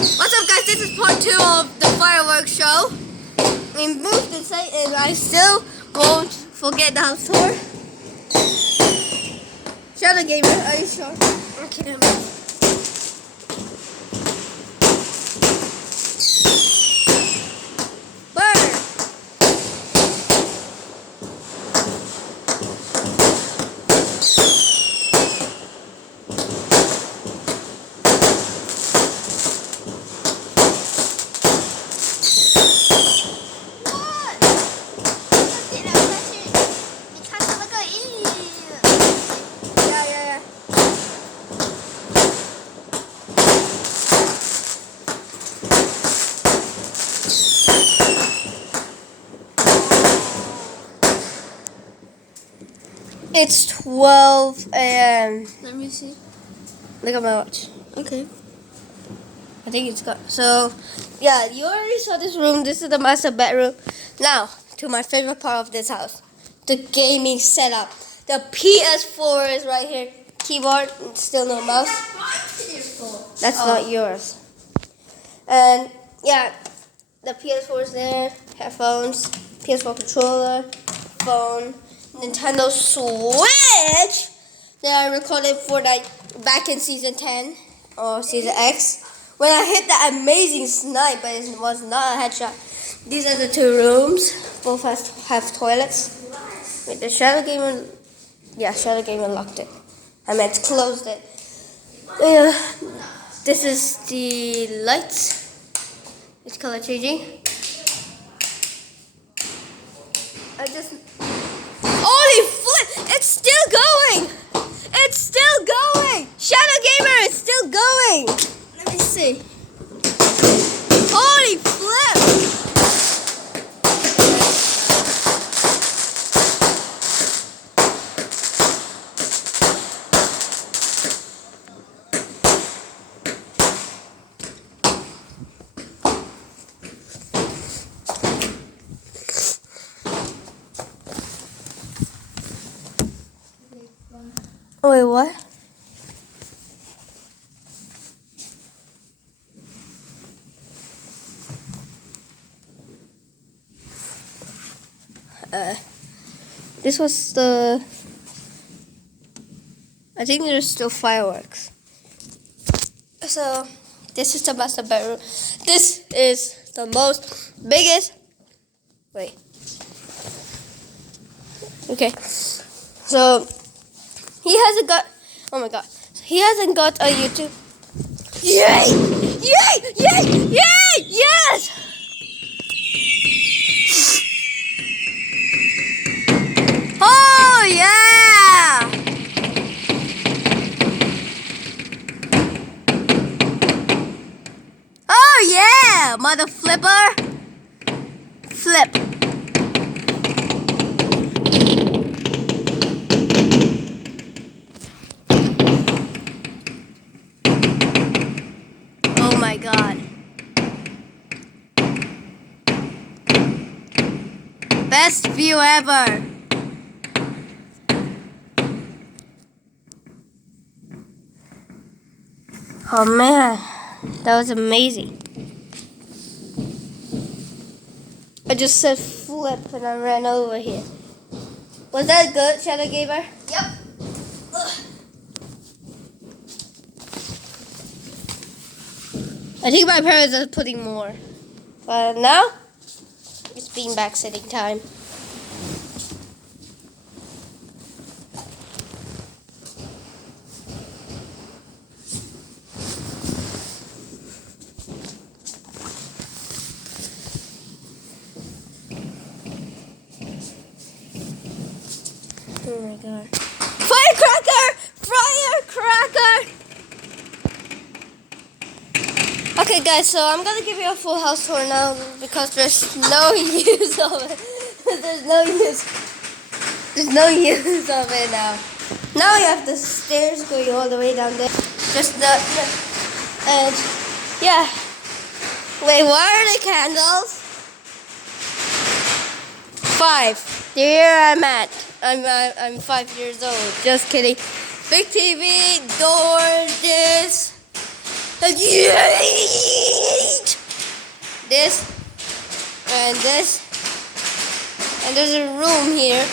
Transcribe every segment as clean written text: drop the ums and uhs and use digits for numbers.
What's up, guys? This is part 2 of the fireworks show. We moved the site and I still won't forget the house tour. Shadow Gamer, are you sure? Okay. Burn! It's 12 a.m. Let me see. Look at my watch. Okay. I think it's got. So, yeah, you already saw this room. This is the master bedroom. Now, to my favorite part of this house, the gaming setup. The PS4 is right here. Keyboard, still no mouse. That's not yours. And, yeah, the PS4 is there. Headphones, PS4 controller, phone, Nintendo Switch that I recorded Fortnite back in Season 10 or Season X. When I hit that amazing snipe, but it was not a headshot. These are the two rooms. Both have toilets. Wait, the Shadow Gamer... Yeah, Shadow Gamer locked it. I meant closed it. This is the lights. It's color changing. Holy flip! It's still going! It's still going! Shadow Gamer is still going! Let me see. Holy flip! Oh, wait, what? This was the... I think there's still fireworks. So, this is the master bedroom. This is the most biggest... Wait. Okay. So... He hasn't got... Oh my god. He hasn't got a YouTube... Yay! Yay! Yay! Yay! Yes! Oh yeah! Oh yeah! Mother flipper! Flip. Oh my god. Best view ever. Oh man, that was amazing. I just said flip and I ran over here. Was that good, Shadow Gamer? Yep. I think my parents are putting more. But now, it's beanbag sitting time. Oh my god. Firecracker! Firecracker! Okay guys, so I'm gonna give you a full house tour now because there's no use of it. There's no use of it now. Now you have the stairs going all the way down there. Just and yeah. Wait, what are the candles? 5. The year I'm at. I'm 5 years old. Just kidding. Big TV, doors, this. Yay! there's a room here.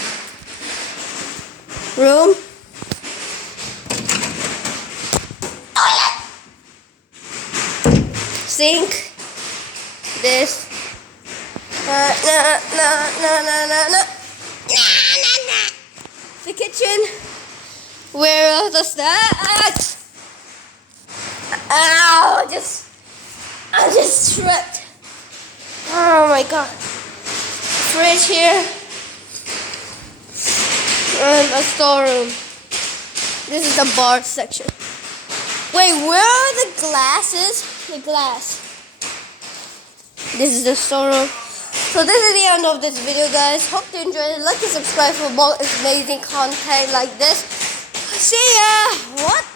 Room. Toilet. Sink. This. No. The kitchen. Where does that? Ow! I just tripped. Oh my god. Fridge here. And a storeroom. This is the bar section. Wait, where are the glasses? The glass. This is the storeroom. So this is the end of this video, guys. Hope you enjoyed it. Like and subscribe for more amazing content like this. See ya! What?